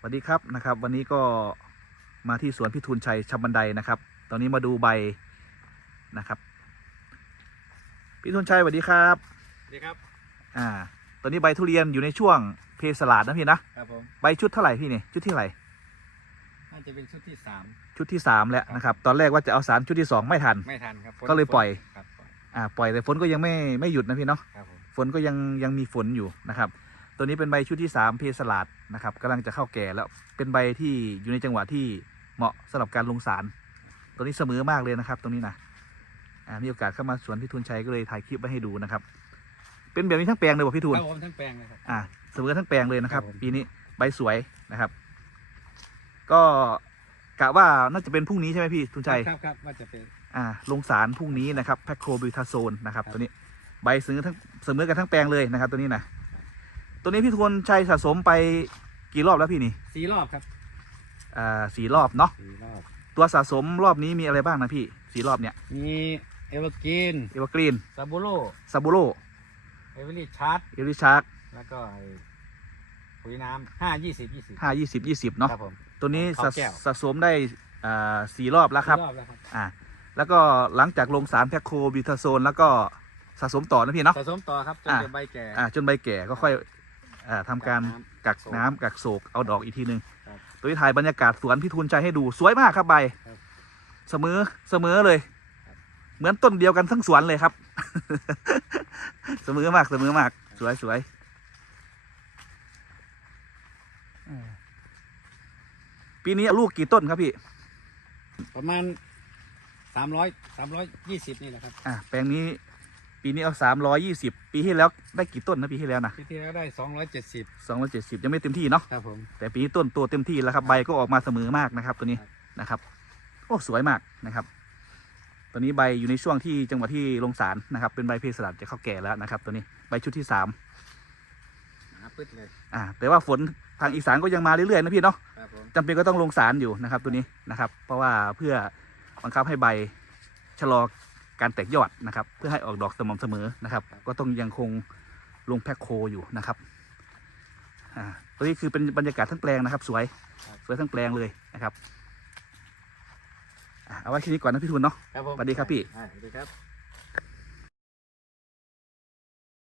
สวัสดีครับนะครับ วันนี้ก็มาที่สวนพิทูลชัยชำบันไดนะครับ ตอนนี้มาดูใบนะครับพิทูลชัยสวัสดีครับสวัสดีครับ อ่า ตอนนี้ใบทุเรียนอยู่ในช่วงเพสลาดนะพี่นะครับผมใบชุดเท่าไหร่พี่นี่ชุดที่เท่าไหร่น่าจะเป็นชุดที่สามชุดที่สามแล้วนะครับ ตอนแรกว่าจะเอาสารชุดที่สองไม่ทัน ไม่ทันครับฝนก็เลยปล่อย ครับปล่อยอ่าปล่อยแต่ฝนก็ยังไม่ไม่หยุดนะพี่เนาะครับผมฝนก็ยังยังมีฝนอยู่นะครับ ตัวนี้เป็นใบชุดที่ 3 เพสลาดนะครับกำลังจะเข้าแก่แล้วเป็นใบที่อยู่ในจังหวะที่เหมาะสำหรับการลงสาร ตัวนี้เสมอมากเลยนะครับ ตรงนี้นะอ่ามีโอกาสเข้ามาสวนพี่ทุนชัยก็เลยถ่ายคลิปไว้ให้ดูนะครับ เป็นแบบนี้ทั้งแปลงเลยบอกพี่ทุนครับผมทั้งแปลงเลยครับอ่าเสมอทั้งแปลงเลยนะครับครับผมปีนี้ใบสวยนะครับ ก็กะว่าน่าจะเป็นพรุ่งนี้ใช่ไหมพี่ทุนชัยครับครับว่าจะเป็นอ่าลงสารพรุ่งนี้นะครับแพคโครบิวทาโซนนะครับครับ ตัวนี้ใบเสมอทั้งเสมอกันทั้งแปลงเลยนะครับ ตัวนี้นะ ตัวนี้พี่ทวนชัยสะสมไปกี่รอบแล้วพี่นี่สี่รอบครับอ่าสี่รอบเนาะสี่รอบ ตัวสะสมรอบนี้มีอะไรบ้างนะพี่สี่รอบเนี่ยมีเอเวอร์กินเอเวอร์กรีนซาบูโรซาบูโรเอเวอรี่ชาร์ดเอริชาร์กแล้วก็ไอ้ปุ๋ยน้ำห้ายี่สิบยี่สิบห้ายี่สิบยี่สิบเนาะครับผมตัวนี้ขาวสะแก้วสะสมได้อ่าสี่รอบแล้วครับสี่รอบแล้วครับอ่าแล้วก็หลังจากลงสารแพคโครบิวทาโซนแล้วก็สะสมต่อนะพี่เนาะสะสมต่อครับจนอะจะใบแก่อ่าจนใบแก่ก็ค่อย อ่าทำการกักักกน้ำน้ำกักโศกเอาดอกอีกทีหนึ่งครับตัวนี้ถ่ายบรรยากาศสวนพี่ทุนใจให้ดูสวยมากครับใบ ครับเสมอเสมอเลย ครับ เหมือนต้นเดียวกันทั้งสวนเลยครับ เสมอมากเสมอมาก สวยสวยอ่าปีนี้ลูกกี่ต้นครับพี่ ประมาณสามร้อยสามร้อยยี่สิบนี่แหละครับ อ่าแปลงนี้ ปีนี้เอาสามร้อยยี่สิบปีที่แล้วได้กี่ต้นนะปีที่แล้วนะที่ที่แล้วได้สองร้อยเจ็ดสิบสองร้อยเจ็ดสิบยังไม่เต็มที่เนาะครับผมแต่ปีนี้ต้นตัวเต็มที่แล้วครับใบก็ออกมาเสมอมากนะครับ ตัวนี้ครับนะครับ โอ้สวยมากนะครับ ตอนนี้ใบอยู่ในช่วงที่จังหวะที่ลงสารนะครับ เป็นใบเพสลัดจะเข้าแก่แล้วนะครับ ตัวนี้ใบชุดที่สามหนาปึ๊ดเลยอ่าแต่ว่าฝนทางอีสานก็ยังมาเรื่อยๆนะพี่เนาะครับผมจำเป็นก็ต้องลงสารอยู่นะครับ ตัวนี้นะครับ เพราะว่าเพื่อบังคับให้ใบชะลอ การแตกยอดนะครับ เพื่อให้ออกดอกสม่ำเสมอนะครับ ก็ต้องยังคงลงแพ็คโคอยู่นะครับอ่าตัวนี้คือเป็นบรรยากาศทั้งแปลงนะครับ สวยสวยทั้งแปลงเลยนะครับอะเอาไว้แค่นี้ก่อนนะพี่ทุนเนาะครับผมสวัสดีครับพี่ อ่าสวัสดีครับ